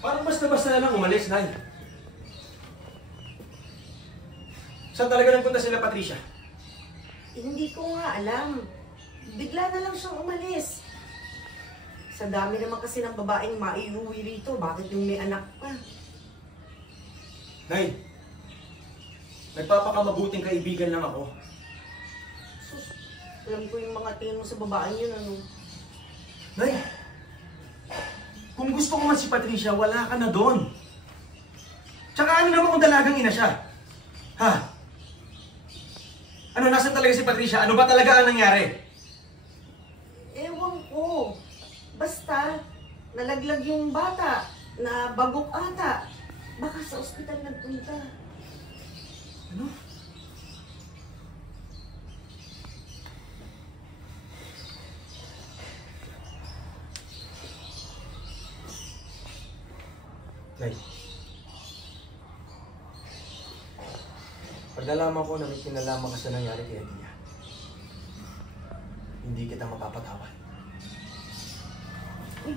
Parang basta-basta na lang umalis, Nay. Saan talaga nagpunta sila, Patricia? Hindi ko nga alam. Bigla na lang siyang umalis. Sa dami naman kasi ng babaeng maiuwi rito, bakit yung may anak pa? Nay, nagpapakamabuting kaibigan lang ako. Sus, alam ko yung mga tingin mo sa babaeng yun, ano? Nay, kung gusto ko man si Patricia, wala ka na doon. Tsaka ano naman kung dalagang ina siya? Ha? Ano, nasan talaga si Patricia? Ano ba talaga ang nangyari? Ewan ko. Basta, nalaglag yung bata, na bagok ata. Baka sa ospital nagpunta. Ano? Nay, pag nalaman ko na may kinalaman ka sa nangyari kay Adia, hindi kita mapapatawad. Uy,